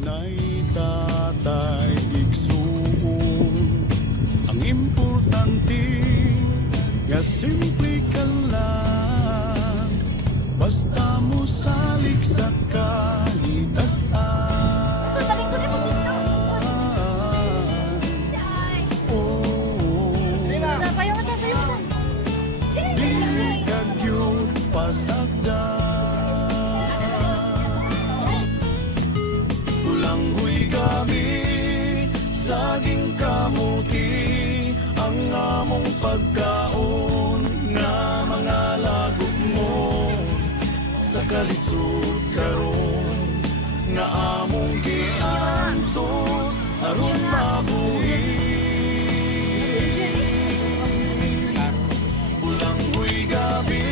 Nanay, tatay, igsuon. Ang importante nga simple ka lang, basta mo salig sa kalitasan. Dili ka gyud pasagdan. Ulanghoy gabi, saging kamuti, ang among pagkaon nga mga lagok mo. Sa kalisod karon nga among giantos, aron mabuhi. Ulanghoy gabi,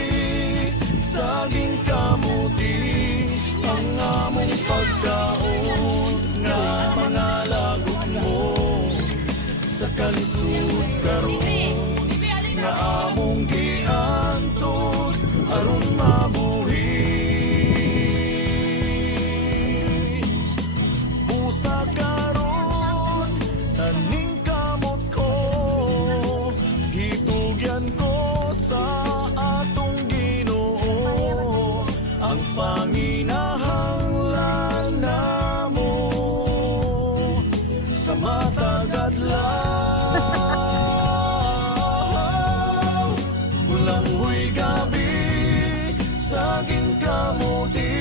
saging kamuti, ang among pagkaon nga mga lagok mo. Sa kalisod karon nga among giantos, aron mabuhi. Busa karon taning kamot ko, hitugyan ko sa atong Ginoo. Ang panginahanglan namo sa matag adlaw. Ulanghoy gabi, saging kamuti,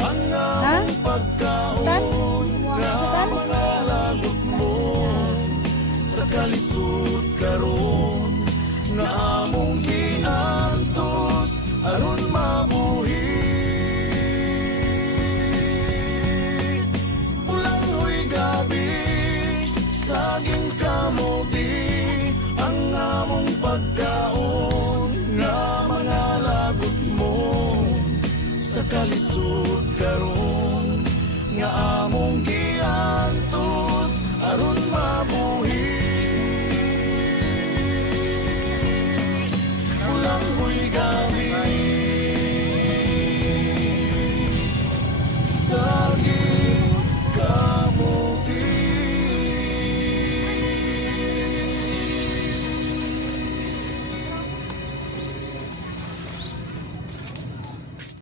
ang among pagkaon nga mga lagok mo. Sa kalisod karon nga among giantos, aron mabuhi. Ulanghoy gabi, saging kamuti, ang among pagkaon nga mga lagot mo. Sa kalisod karon